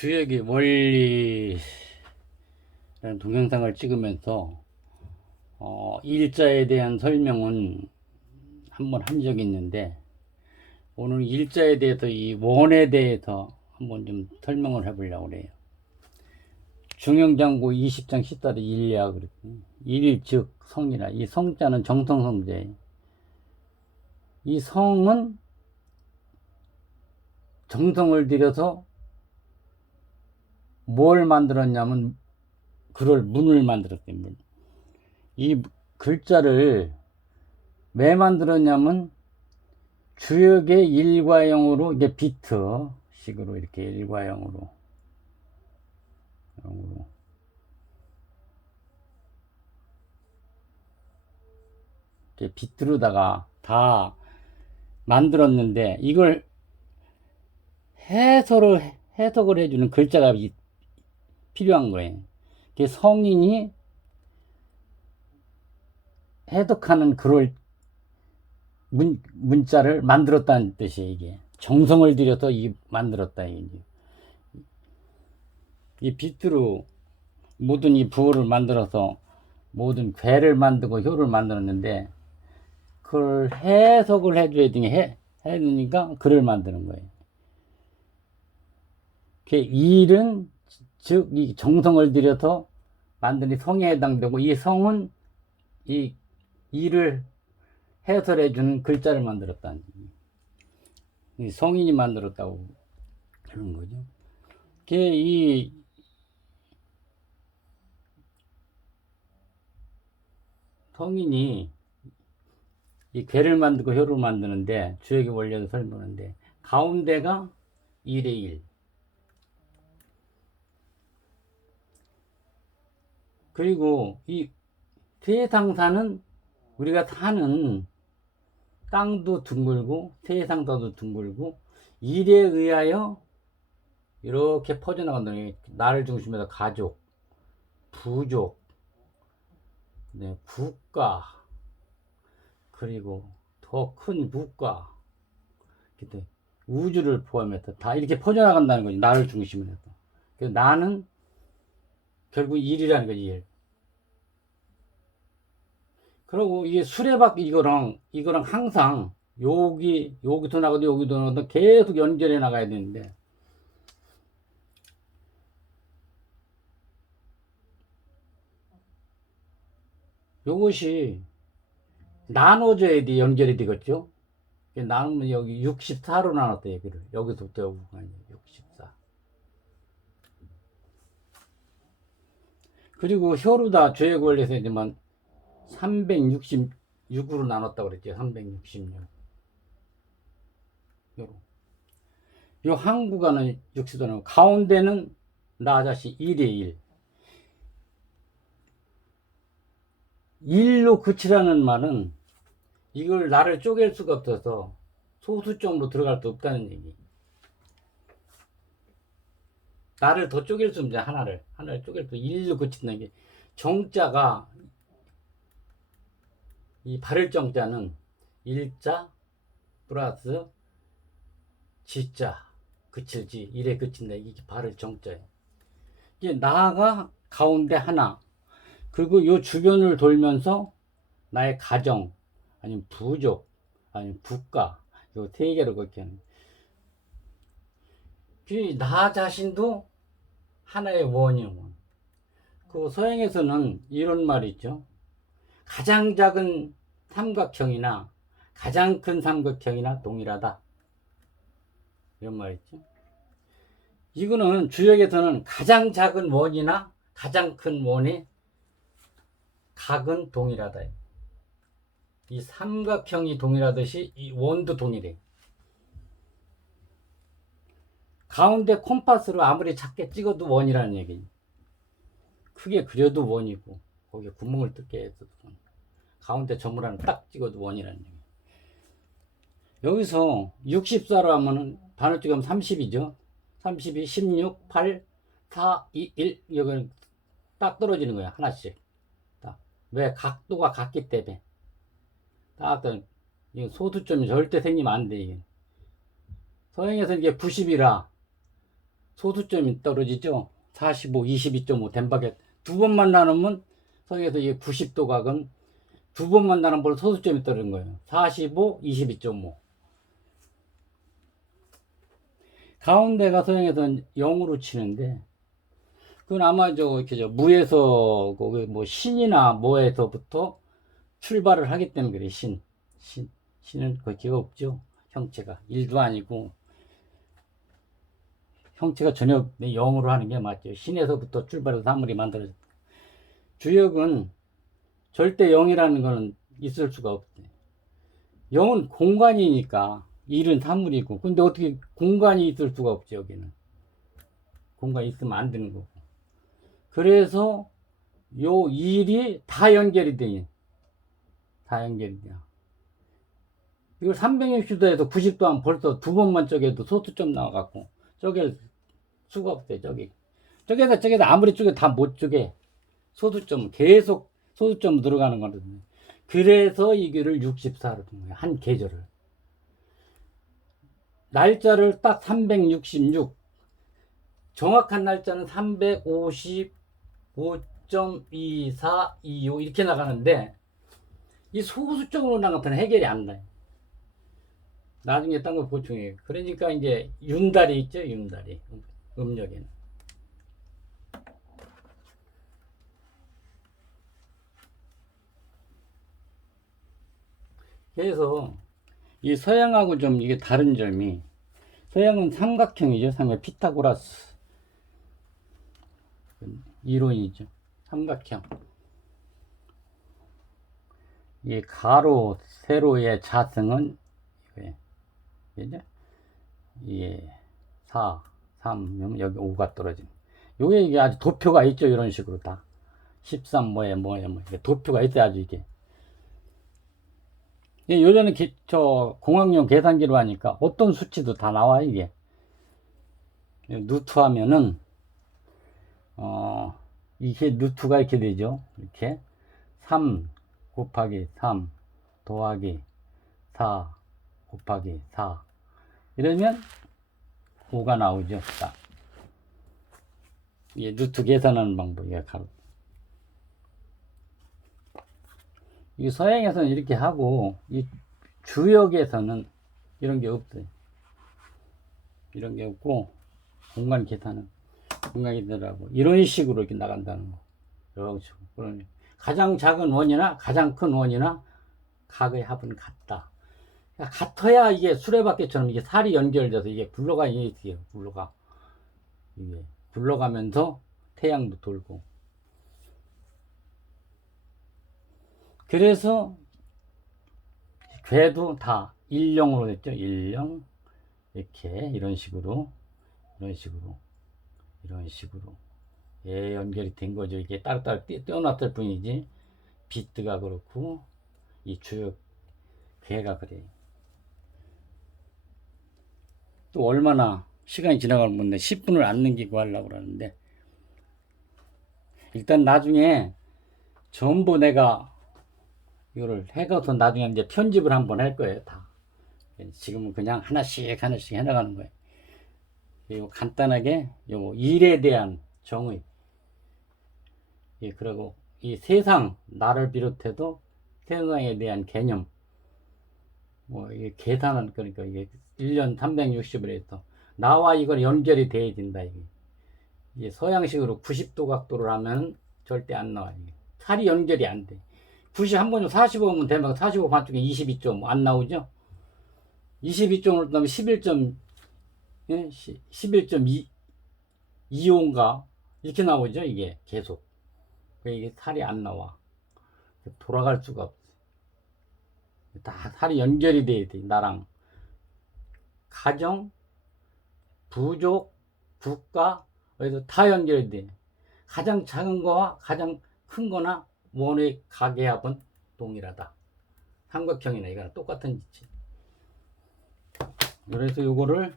주역의 원리라는 동영상을 찍으면서 어, 일자에 대한 설명은 한번 한 적이 있는데 오늘 일자에 대해서 이 원에 대해서 한번 좀 설명을 해보려고 그래요. 중영장구 20장 14대 일리야 그랬더니 일즉 성이라 이 성자는 정성성제 이 성은 정성을 들여서 뭘 만들었냐면 그걸 문을 만들었대요. 문. 이 글자를 왜 만들었냐면 주역의 일과 영으로 이게 비트 식으로 이렇게 일과 영으로 영으로 이렇게 비트로다가 다 만들었는데 이걸 해설을 해석을 해주는 글자가 이- 필요한 거예요. 그 성인이 해석하는 글을 문, 문자를 만들었다는 뜻이에요, 이게. 정성을 들여서 이 만들었다, 이게. 이 비트로 모든 이 부호를 만들어서 모든 괴를 만들고 효를 만들었는데, 그걸 해석을 해줘야 되니, 해, 해주니까 글을 만드는 거예요. 그 일은, 즉, 이 정성을 들여서 만든 이 성에 해당되고, 이 성은 이 일을 해설해 주는 글자를 만들었다는 이 성인이 만들었다고 그런 거죠. 그게 이 성인이 이 괴를 만들고 효를 만드는데 주역의 원리를 설명하는데 가운데가 1의 1 그리고 이 세상사는 우리가 사는 땅도 둥글고 세상사도 둥글고 일에 의하여 이렇게 퍼져나간다는 게 나를 중심으로 가족, 부족, 네, 국가, 그리고 더 큰 국가, 우주를 포함해서 다 이렇게 퍼져나간다는 거지. 나를 중심으로 해서. 나는 결국 일이라는 거지, 일. 그리고 이게 수레박 이거랑 이거랑 항상 여기 여기서 나가도 여기도 나가도 계속 연결해 나가야 되는데. 요것이 나눠져야 돼 연결이 되겠죠? 나누면 여기 64로 나눴다 여기를. 여기서부터 여기까지 64 그리고 효루다 죄에 걸려서 이제만 366으로 나눴다고 그랬죠. 366. 요로. 요 항구가는 60도는 가운데는 나 자신 1의 1. 1로 그치라는 말은 이걸 나를 쪼갤 수가 없어서 소수점으로 들어갈 수 없다는 얘기. 나를 더 쪼갤 수 없냐, 하나를. 하나를 쪼갤 수, 1로 그친다는 게 정자가 이 발을 정자는 일자 플러스 지자 그칠지 일에 그친다 이게 발을 정자예요. 이게 나가 가운데 하나 그리고 요 주변을 돌면서 나의 가정 아니면 부족 아니면 국가 요 세 개로 그렇게 하는 그나 자신도 하나의 원이요. 그 서양에서는 이런 말이 있죠. 가장 작은 삼각형이나 가장 큰 삼각형이나 동일하다. 이런 말 있죠. 이거는 주역에서는 가장 작은 원이나 가장 큰 원의 각은 동일하다. 이 삼각형이 동일하듯이 이 원도 동일해. 가운데 콤파스로 아무리 작게 찍어도 원이라는 얘기. 크게 그려도 원이고 거기에 구멍을 뜯게 해서 원. 가운데 점을 하나 딱 찍어도 원이라는 얘기. 여기서 64로 하면은 반을 찍으면 30이죠. 32, 16, 8, 4, 2, 1 여기는 딱 떨어지는 거야 하나씩. 딱. 왜 각도가 같기 때문에. 딱 떨- 이거 소수점이 절대 생기면 안 돼 이게. 서양에서 이게 90이라 소수점이 떨어지죠. 45, 22.5 덴바겟 두 번만 나누면 성에서 이게 90도 각은 두 번 만 나누면 벌써 소수점이 떨어진 거예요. 45, 22.5 가운데가 서양에서는 0으로 치는데 그건 아마 저 이렇게 저 무에서 그뭐 신이나 뭐에서부터 출발을 하기 때문에 그래 신. 신. 신은 거기가 없죠. 형체가 일도 아니고 형체가 전혀 0으로 하는 게 맞죠. 신에서부터 출발해서 사물이 만들어졌다. 주역은 절대 0이라는 거는 있을 수가 없대. 0은 공간이니까 일은 사물이고 근데 어떻게 공간이 있을 수가 없지 여기는 공간이 있으면 안 되는 거고 그래서 요 일이 다 연결이 돼. 다 연결이 돼. 이걸 360도에서 90도 하면 벌써 두 번만 쪼개도 소수점 나와갖고 쪼갤 수가 없대, 저기. 쪼개다 쪼개다 아무리 쪼개 다 못 쪼개. 소수점, 계속 소수점 들어가는 거거든요. 그래서 이거를 64로 둔 거예요. 한 계절을. 날짜를 딱 366. 정확한 날짜는 355.2425 이렇게 나가는데 이 소수점으로 나가면 해결이 안 나요. 나중에 딴 거 보충해요. 그러니까 이제 윤달이 있죠, 윤달이. 음력에는. 그래서 이 서양하고 좀 이게 다른 점이 서양은 삼각형이죠. 삼각 피타고라스 이론이죠. 삼각형. 이 가로 세로의 자승은? 예, 4, 3, 여기 5가 떨어진. 요게 이게 아주 도표가 있죠. 이런 식으로 다. 13 뭐에 뭐에 뭐 이게 도표가. 아주 이게. 예, 요새는 기- 저 공학용 계산기로 하니까 어떤 수치도 다 나와 이게. 예, 루트 하면은 어 이게 루트가 이렇게 되죠. 이렇게 3 곱하기 3 더하기 4 곱하기 4 이러면 5가 나오죠. 딱. 이게 루트 계산하는 방법이야. 가로. 이 서양에서는 이렇게 하고 이 주역에서는 이런 게 없어요. 이런 게 없고 공간 계산은 공간 계산하고 이런 식으로 이렇게 나간다는 거. 식으로. 그러니 가장 작은 원이나 가장 큰 원이나 각의 합은 같다. 그러니까 같아야 이게 수레바퀴처럼 이게 살이 연결돼서 이게 굴러가 이게. 굴러가 이게 굴러가면서 태양도 돌고. 그래서 괴도 다 일령으로 됐죠. 일령 이렇게 이런 식으로 이런 식으로 이런 식으로 예 연결이 된 거죠. 이게 따로따로 떼- 떼어놨을 뿐이지 비트가 그렇고 이 주역 괴가 그래요. 또 얼마나 시간이 지나가면 뭔데 10분을 안 넘기고 하려고 그러는데 일단 나중에 전부 내가 이거를 해가서 나중에 이제 편집을 한번 할 거예요 다. 지금은 그냥 하나씩 하나씩 해나가는 거예요. 그리고 간단하게 요 일에 대한 정의. 예 그리고 이 세상 나를 비롯해도 세상에 대한 개념. 뭐 이게 계산은 그러니까 이게 1년 360을 해서 나와 이걸 연결이 돼야 된다 이게. 이게 서양식으로 90도 각도를 하면 절대 안 나와 이게. 살이 연결이 안 돼. 90한 번에 45면 되면 45 반쪽에 22점 안 나오죠? 22점으로 따면 11점 예? 11.2 25인가? 이렇게 나오죠 이게 계속. 그 이게 살이 안 나와. 돌아갈 수가 없어. 다 살이 연결이 돼야 돼 나랑. 가정 부족 국가 그래서 다 연결이 돼. 가장 작은 거와 가장 큰 거나 원의 가계합은 동일하다. 삼각형이나 이거랑 똑같은 위치. 그래서 요거를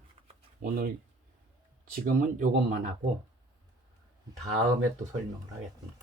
오늘 지금은 요것만 하고 다음에 또 설명을 하겠습니다.